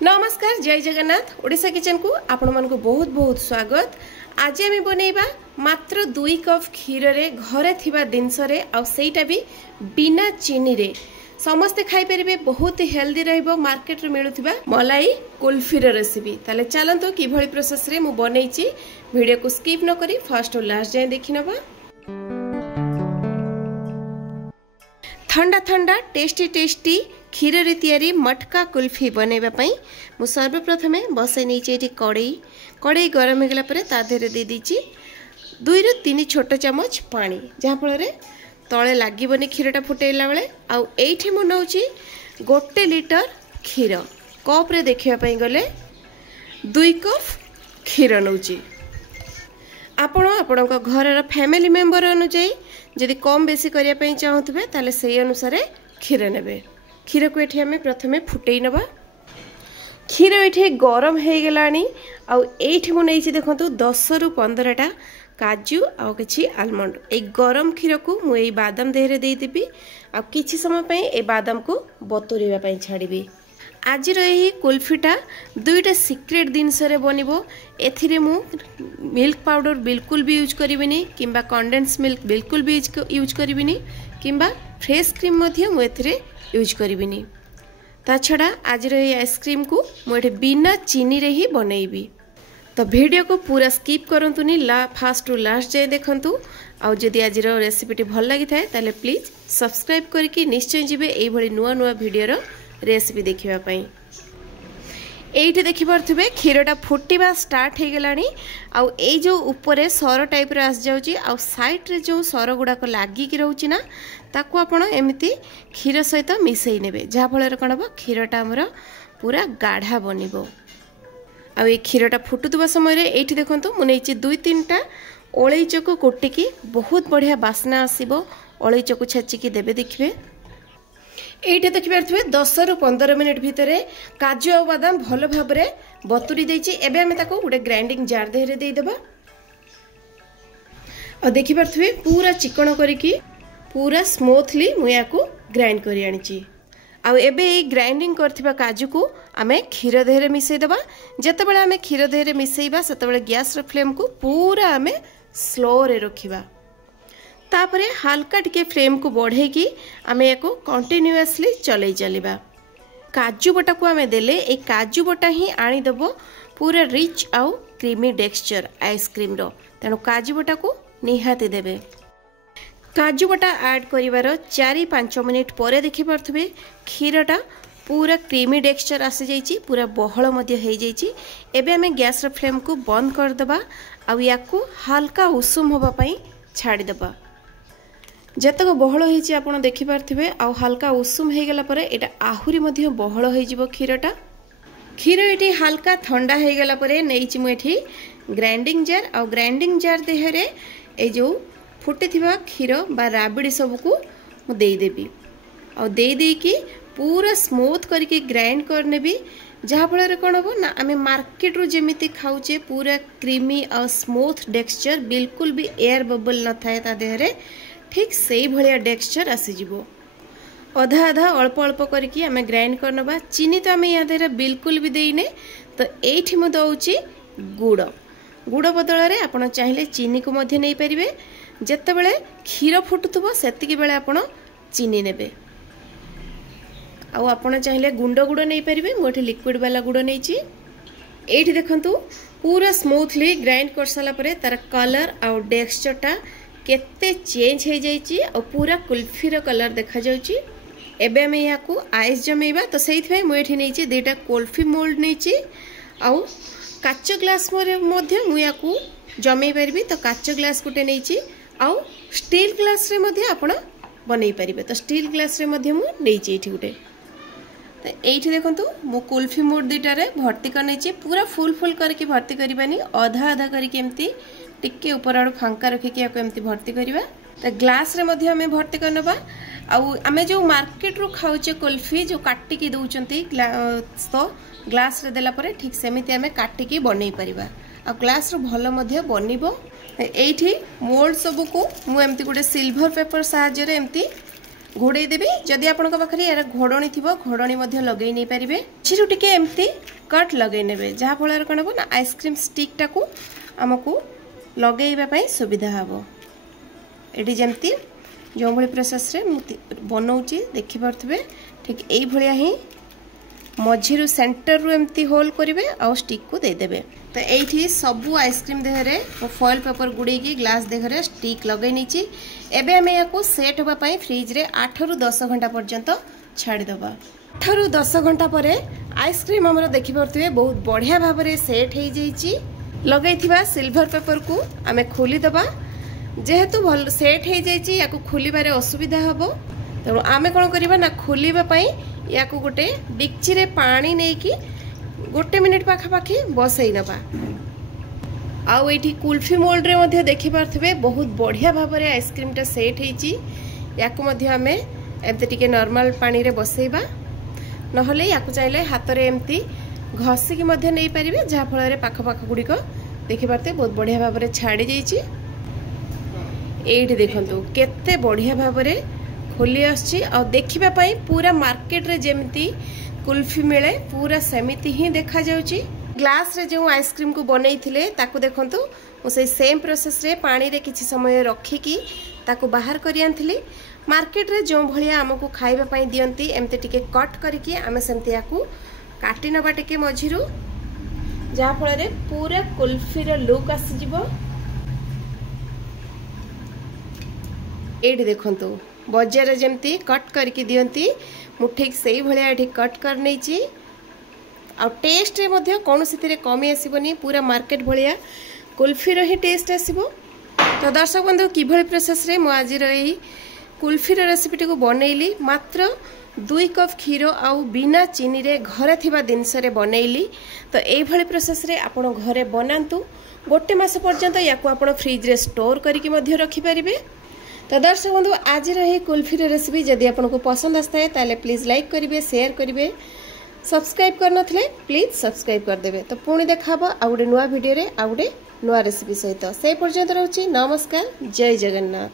नमस्कार जय जगन्नाथ ओडिशा किचन को आपण मन को बहुत बहुत स्वागत। आज आम बनैबा मात्र 2 कप क्षीर रे घरे थिबा दिनस रे आ सेटा भी बिना चीनी रे समस्ते खाई परिबे। बहुत हेल्दी रहइबो। मार्केट रे मिलुथिबा मलाई कुल्फी रे रेसिपी। ताले चलंतो कि भଳି प्रोसेस रे मु बनैछि। वीडियो को स्किप न करी फर्स्ट और लास्ट जाय देखिनबा। ठंडा ठंडा टेस्टी टेस्टी क्षीर रे तैयारी मटका कुल्फी बनैबा पई मु सर्वप्रथमे बसै नैछि एठी कड़ाई गरम हेगला परे ता देरे दे दीछि 2 ରୁ 3 छोट चमच पानी, जहाँ फल रे तळे लागिबनी क्षीरटा फुटेला बेले। आ एठी मु नउछि 1 लिटर क्षीर। कप रे देखिया पई गले 2 कप क्षीर नउछि। आपणक घर फैमिली मेंबर अनुसार जदि कम बेसी करिया पई चाहुथबे ताले सेही अनुसार क्षीर नेबे। क्षीर को एठी हमें प्रथमे फुटेई नबा। क्षीर एठी गरम हे गेलानी। आ एठी मु नैछि देखंतु 10 ରୁ 15टा काजू आ किछि आलमंड। ए गरम क्षीर को मु एई बादाम देहरे देई देबी। आ किछि समय पई ए बादाम को बतुरेबा पई छाड़ीबी। आज रही कुल्फीटा 2टा सीक्रेट जिनस रे बनिबो। एथिरे मु मिल्क पाउडर बिल्कुल भी यूज करिबिनी, किंबा कंडेंस मिल्क बिल्कुल भी यूज करिबिनी, किंबा फ्रेश क्रीम मध्य मु एथिरे यूज करिबिनी। ता छड़ा आज रही आइसक्रीम को मुझे बिना चीनी रे ही बनैबी। तो वीडियो को पूरा स्किप करंतुनी, फास्ट टू लास्ट जाए देखंतु। आउ जदि आज रेसिपीटी भल लगी थाए ताले प्लीज सब्सक्राइब करके निश्चय जिबे एई भली नुआ नुआ वीडियो रो रेसिपी देखिबा पई। एइठी देखि परथबे क्षीरटा फुटिबा स्टार्ट हे गेलानी। आउ एई जो ऊपर सर टाइप रो आस जाउची, आउ साइड रे जो सर गुडा को लागी कि रहउची ना, ताको आपण एमिति क्षीर सहित मिसई नेबे, जहा फल कोन हबो क्षीरटा हमर पूरा गाढ़ा बनिबो। आ ए क्षीरटा फुटुतबा समय रे एठी देखंतु मु नैछि 2-3टा ओळैच को कोटिकी बहुत बढ़िया बास्ना आसीबो। ओळैच को छाचिकी देबे देखिबे। एठी देखि परथबे 10 ରୁ 15 मिनिट भितरे काजू आ बादाम भल भाबरे बतुरी दैछि। एबे हमें ताको गुडे ग्राइंडिंग जार देहरे देई देबा। आ देखि परथबे पूरा चिकन करिकी पूरा स्मूथली मु याको ग्राइंड करि आनिछि। आ एबे ए ग्राइंडिंग करथिबा काजू को आमे क्षीर देहरे मिसई देबा। जतेबेले आमे क्षीर देहरे मिसईबा सेतेबेले गैस रे फ्लेम को पूरा आमे स्लो रे रखिबा। तापरे हल्का टिके फ्लेम को बढ़े की आमे एको कंटिन्यूअसली चलै चलिबा। काजू बटा को आमे देले ए काजू बटा ही आनी देबो पूरा रिच आउ क्रीमी टेक्सचर आइसक्रीम रो। तेनु काजू बटा को निहाती देबे। काजू बटा ऐड करिवार 4-5 मिनिट परे देखि परथबे क्षीरटा पूरा क्रीमी टेक्सचर आसी जाइछि, पूरा बहळ मध्ये हे जाइछि। एबे आमे गैस रो फ्लेम को बंद कर देबा। आ याको हल्का उषुम होबा पई छाडी देबा। जतक बहळ होइछि आपण देखि परथिबे। आ हल्का उषुम हे गेला परे एटा आहुरी मध्ये बहळ होई जिवो क्षीरटा। क्षीर एठी हल्का ठंडा हे गेला परे नेइछि मु एठी ग्राइंडिंग जार। आ ग्राइंडिंग जार देहरे ए जो फुटी थिबा क्षीर बा राबिडी सब को मु देई देबी। आ देई देई की पूरा स्मूथ करके ग्राइंड करनेबी, जहा फल रे कोन हो ना आमे मार्केट रो जेमिति खाउचे पूरा क्रीमी और स्मूथ टेक्सचर, बिल्कुल भी एयर बबल न थाए ता देहरे, ठीक से भलिया टेक्सचर आसी जिवो। आधा आधा अल्प अल्प करके आमे ग्राइंड करनबा। चीनी तो आमे या देहरे बिल्कुल भी देइने। तो एठी मु दउची गुड़। गुड़ बदल रे आपण चाहिले चीनी को मध्ये नै परिबे। जेतेबेले क्षीर फुटुथबो सेतिकी बेले आपण चीनी नेबे। आउ आपण चाहिले गुंड गुड़ नै परिबे। मोठी लिक्विड वाला गुड़ नैची। एठी देखंतु पूरा स्मूथली ग्राइंड कर साला परे तार कलर आउ टेक्सचरटा केते चेंज हे जाइछि और पूरा कुल्फी रो कलर देखा जाउछि। एबे हम याकू आइस जमेइबा। तो सेइथै मु एठी नैछि 2टा कुल्फी मोल्ड नैछि। आउ काच ग्लास मध्ये मु याकू जमेइ परबी। तो काच ग्लास गुटे नैछि। आउ स्टील ग्लास रे मध्ये आपण बनै परिबे। तो स्टील ग्लास रे मध्ये मु नैछि एठी गुटे। तो एठी देखंतु मु कुल्फी मोल्ड 2टा रे भर्ती कर नैछि। पूरा फुल फुल करके भर्ती करबानी, आधा आधा करके एम्ति टिके ऊपर आड़ फांका रखिकी याको एम्ति भर्ती करिबा। तो ग्लास रे मध्ये हमें भर्ती करनबा। आउ आमे जो मार्केट रो खाउचे कुल्फी जो काटिकी दउचंती तो ग्लास रे देला परे ठीक सेमिति हमें काटिकी बनै परिबा। आ ग्लास रो भलो मध्ये बनिबो। एठी मोल्ड सब को मु एम्ति गुटे सिल्वर पेपर सहायरे एम्ति घोड़े देबे। जदि आपन पाखे यार घोड़णी थी घोड़णी लगे नहीं पारे छिरू टिके एमती कट लगे ने जहाँ फल कौन हम ना आइसक्रीम स्टिक टाकू आमको लगेवाई सुविधा हम। ये जमती जो भाई प्रोसेस रे बनाऊँगी देखिपे ठीक यही ही मझीरु सेंटर रु एमती होल करेंगे आउ स्टिक को देदेवे। तो ये सबू आइसक्रीम देहरे फॉइल पेपर गुड़े ग्लास देहरे स्टिक लगे नहीं। एबे आम या सेट होगापाई फ्रिज रे 8 रु 10 घंटा पर्यंत छाड़ीदबा। 8 रु 10 घंटा पर आइसक्रीम आमर देखिपे बहुत बढ़िया भाव में सेट हो जाइए। लगेइथिबा सिल्वर पेपर को आम खोलीदबा जेहेतु भल सेट हो जाइए या खोलिबारे असुविधा हम तेणु आम कौन करवा ना खोलिबापाई या गोटे डिक्ची रे पानी नहीं कि गोटे मिनिट पाखापाखि बसई नबा। आउ ये कुल्फी मोल्ड रे देखि पारथिबे बहुत बढ़िया भाव में आइसक्रीम टा सेट होइची। याकु आम एमती टिके नॉर्मल पानी रे बसैबा नहले याकु चाहिले हाथ रे एमती घसिकी नहीं पारिबे जहाँ फल पाखपाख गुड़िक देखि पारथे बहुत बढ़िया भाव में छाड़ी जाइची। एठी देखंतु केते बढ़िया भाव में खोली आछि आ देखिबा पई पूरा मार्केट रे जेमती कुल्फी मिले पूरा सेमिति ही देखा जाउची। ग्लास रे जो आइसक्रीम को बनई थिले ताकू देखंतु उसे सेम प्रोसेस रे पानी रे किछि समय रखिकी ताकू बाहर करि आनथिली। मार्केट रे जो भलिया हमकु खाइबा पई दियंती एमते टिके कट करिकी आमे सेमति याकू काटी नबा टिके मझिरु जा फल रे पूरा कुल्फी रे लुक आसी जिवो। एडी देखंतु बजार जमती कट करके दियंती मु ठीक से भाया कट कर नहीं आ टेस्ट रे कौन से कमी आसबनी पूरा मार्केट भाया कुल्फीर ही टेस्ट आसब। तो दर्शक बंधु किभली प्रोसेस रे मु आज यही कुल्फीर रेसिपीटी को बनैली मात्र 2 कप क्षीर आउ बिना चीनी रे घरे थिबा जिनस रे बनैली। तो यही प्रोसेस रे आपण घरे बनातु गोटे मास पर्यंत या फ्रिज रे स्टोर करके रखि पारिबे। तो दर्शक बंधु आज रही कुल्फी रेसिपी जदि आपको पसंद आसता है ताले प्लीज लाइक करेंगे शेयर करेंगे सब्सक्राइब करन प्लीज सब्सक्राइब करदे। तो पुणी देखा आ गोटे नुआ भिडियो रे आ गोटे नुआ रेसिपी सहित से पर्यंत रोची नमस्कार जय जगन्नाथ।